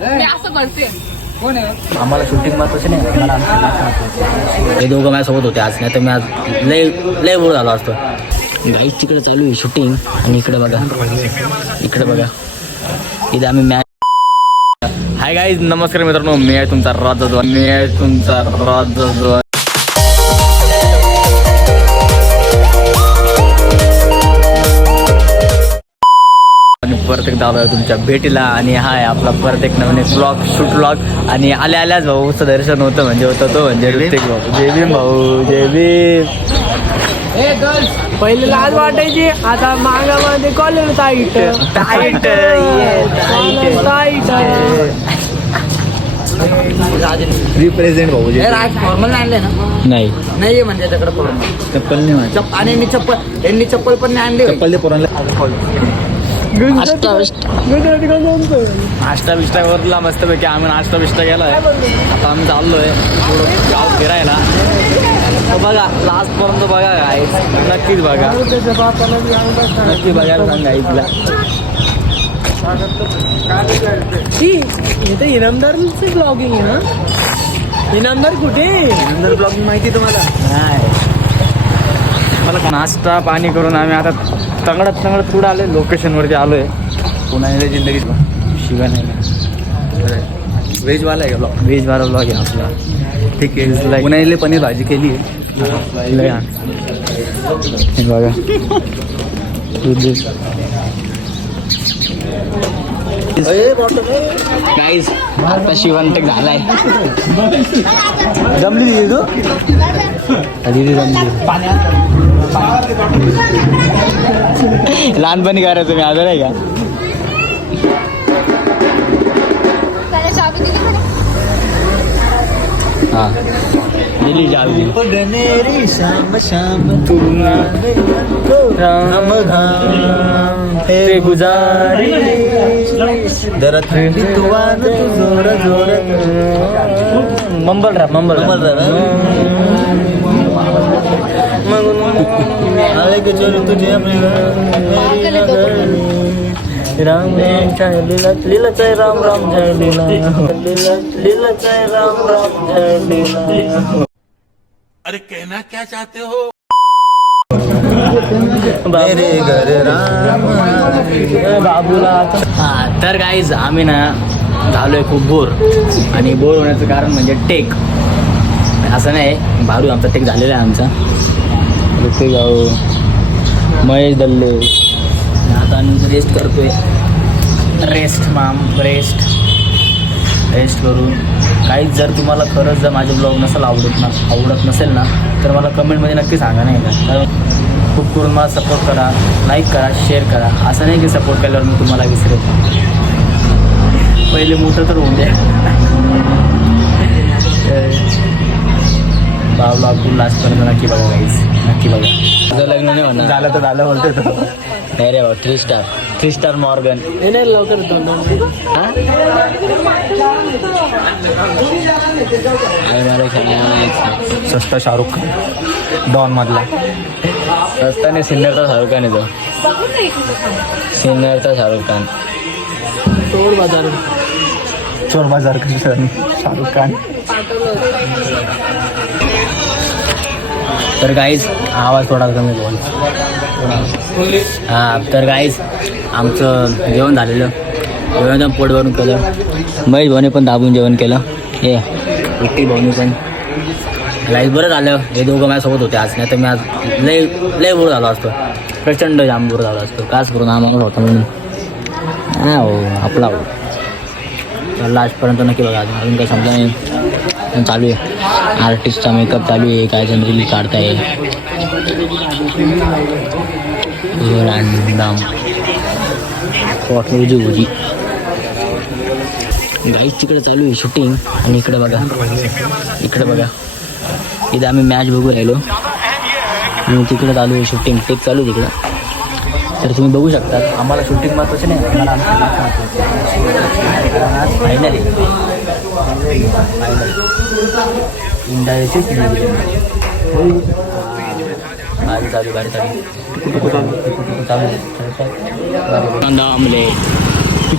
मी असं करते. कोण आहे? आम्हाला शूटिंग महत्वाचं नाही. आम्हाला आमची match महत्वाची. हे दोघं माझ्यासोबत होते आज. नाही तर मी आज लय लय बोर झालो असतो. गाईच तिकडे चालू आहे शूटिंग आणि इकडे बघा. इकडे बघा. इथे आम्ही मॅच हाय गाईज नमस्कार मित्रांनो. मी आहे तुमचा राजा मी आहे तुमचा राजा आणि परत एकदा आलोय तुमच्या भेटीला. आणि हा आहे आपला परत एक नवीन ब्लॉग शूट ब्लॉग आणि आल्या आल्याच भाऊचं दर्शन होतं म्हणजे होतं तो म्हणजे ऋतिक भाऊ. जय भीम भाऊ जय भीम. पहिले लाज वाटायची आता मागामध्ये college tight tight tight represent भाऊ राज फॉर्मल आणले ना. नाही. नाही म्हणजे त्याच्याकडे फॉर्मल चप्पल नाही आणि यांनी चप्पल यांनी चप्पल पण नाही आणली चप्पल दे पोरांना नाश्ता बिष्टावरला मस्तपैकी आम्ही नाश्ता बिष्टा केलाय. आता आम्ही चाललोय थोडं गाव फिरायला. तर बघा लास्ट पर्यंत बघा काय नक्कीच बघा. नक्की बघायला सांगा इथला. इथे इनामदारचं ब्लॉगिंग आहे ना? इनामदार कुठे? नंतर ब्लॉगिंग माहिती तुम्हाला? नाही. नाश्ता पाणी करून आम्ही आता तंगडत तंगडत पुढे आलोय. लोकेशनवरती आलोय. पुण्याला जिंदगी शिवा नाही व्हेजवाला आहे. ब्लॉग व्हेज वाला ब्लॉग आहे आपला. ठीक आहे. पुण्याला पनीर भाजी केली आहे. बघा. आता शिवंतक झालाय. जमली तू? दिदी जमली लहानपणी करायचं मी आता नाही का. हा. दिली चावी राम धाम हे गुजारी जरा थंडी तुवान तू जोर जोर. मंबल मंबल आले के तुझे आहे तो. राम जय लीला लीला जय राम राम जय लीला। लीला लीला जय राम राम जय लीला। अरे कहना क्या चाहते हो? मेरे घर राम। बाबूला। हा तर गाईज आम्ही ना झालोय खूप बोर. आणि बोर होण्याचं कारण म्हणजे टेक. असं नाही बारू आमचा टेक झालेला आहे आमचा. ऋतिक गाऊ महेश दल्ले. आता आम्ही रेस्ट करतोय. रेस्ट माम रेस्ट रेस्ट करून. काहीच जर तुम्हाला खरंच जर माझे ब्लॉग नसेल आवडत ना आवडत नसेल ना तर मला कमेंटमध्ये नक्की सांगा नाही का? खूप करून मला सपोर्ट करा लाईक करा शेअर करा. असं नाही की सपोर्ट केल्यावर मी तुम्हाला विसरेल पहिले मोठं तर होऊन द्या. बाब बाबू लास्टपर्यंत नक्की बघा काहीच नक्की बघा. तुझं लग्न नाही होणार. झालं तर झालं बोलते तो. नाही रे भाऊ three star three star Morgan येणार लवकर दोन सस्ता शाहरुख खान. डॉन मधला. रस्त्याने सिनियरचा शाहरुख खान येतो सिनियरचा शाहरुख खान. चोर बाजार. चोर बाजार शाहरुख खान. तर गाईज आवाज थोडा कमी बोल. हा तर गाईज आमचं जेवण झालेलं. जेवण एकदम पोट भरून केलं. महेश भाऊने पण दाबून जेवण केलं. हे उट्टी भाऊनी पण. लाईफ बरं झालं. हे दोघं माझ्यासोबत होते आज. नाही तर मी आज लय लय बोर झालो असतो. प्रचंड जाम बोर झालो असतो. काच करून आम्हाला होता म्हणून. हा हो आपला हो. लास्टपर्यंत नक्की बघा. अजून अजून काही समजा नाही. चालू आहे. आर्टिस्टचा मेकअप चालू आहे काय जण रील काढताय. रॅन्डम गाईच तिकडे चालू आहे शूटिंग आणि इकडे बघा. इकडे बघा. इथं आम्ही मॅच बघू राहिलो. आणि तिकडे चालू आहे शूटिंग टेक चालू आहे तिकडं. तर तुम्ही बघू शकता. आम्हाला शूटिंग महत्वाचं नाही. आम्हाला फायनल आहे इंडियाची भारी चालू भारी चालू. चालू कांदा आमलेट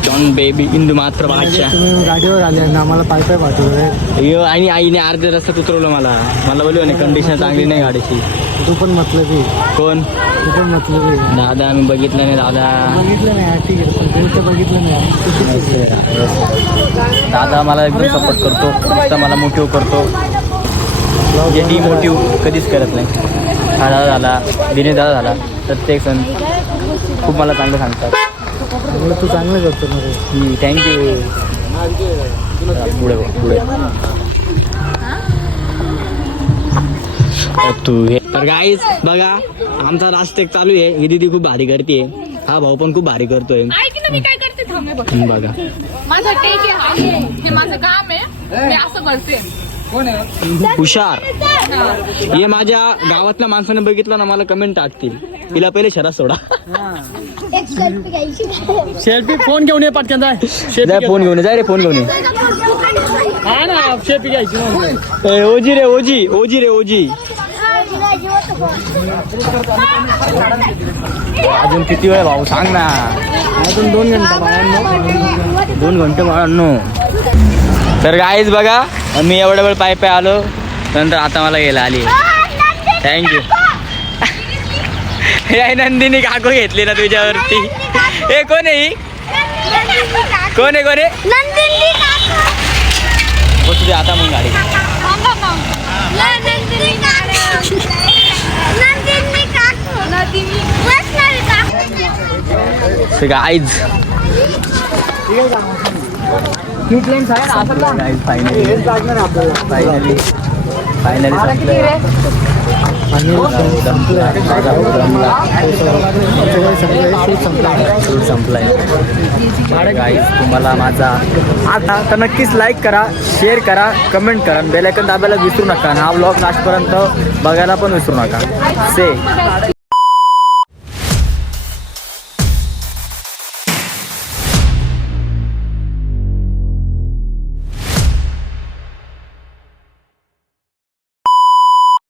जॉन बेबी इंदू मात्र भाषा तुम्ही गाडीवर आले आणि आम्हाला पाय पाय पाठवले. अयो आणि आईने अर्ध्या रस्त्यात उतरवलं मला. मला बोलू ना कंडिशन चांगली नाही गाडीची. तू पण मतलबी कोण? तू पण मतलबी दादा मी बघितलं नाही दादा. बघितलं नाही हा, ठीक आहे बघितलं नाही. दादा मला एकदम सपोर्ट करतो. मला मोटिव्ह करतो. म्हणजे डिमोटिव्ह कधीच करत नाही. हा दादा झाला दिनेश दादा झाला प्रत्येक सण खूप मला चांगलं सांगतात. तू चांगलं करतो ना रे. थँक्यू पुढे तू हे तर गाईज बघा आमचा रास्ते चालू आहे. ही दिदी खूप भारी करते हा भाऊ पण खूप भारी करतोय. बघ. बघा. माझा टेक आहे. आहे. माझं काम आहे. मी असं करते. हुशार. हे माझ्या गावातल्या माणसाने बघितलं ना मला कमेंट टाकतील. तिला पहिले शरात सोडा. सेल्फी फोन घेऊन ये पटकन जाय जाय फोन घेऊन ये, जाय रे फोन घेऊन ये. हा ना शेपी घ्यायची ए, ओजी रे ओजी ओजी रे ओजी. अजून किती वेळ भाऊ? सांग ना. अजून दोन घंटा दोन घंटे बाळांनो. तर गाईज बघा मी एवढा वेळ पाय पाय आलो नंतर आता मला गेला आली. थँक्यू हे नंदिनी काकू घेतली ना तुझ्यावरती. हे कोण आहे? कोण आहे कोण आहे? बसू दे आता मग गाडी. नंदिनी नंदिनी काका नंदिनी वैष्णवी काका गाईज फायनली फायनली फायनली संपलाय गाईज तुम्हाला माझा आता तर नक्कीच लाईक करा शेअर करा कमेंट करा. बेलायकन दाबायला विसरू नका. आणि हा ब्लॉग लास्टपर्यंत बघायला पण विसरू नका. से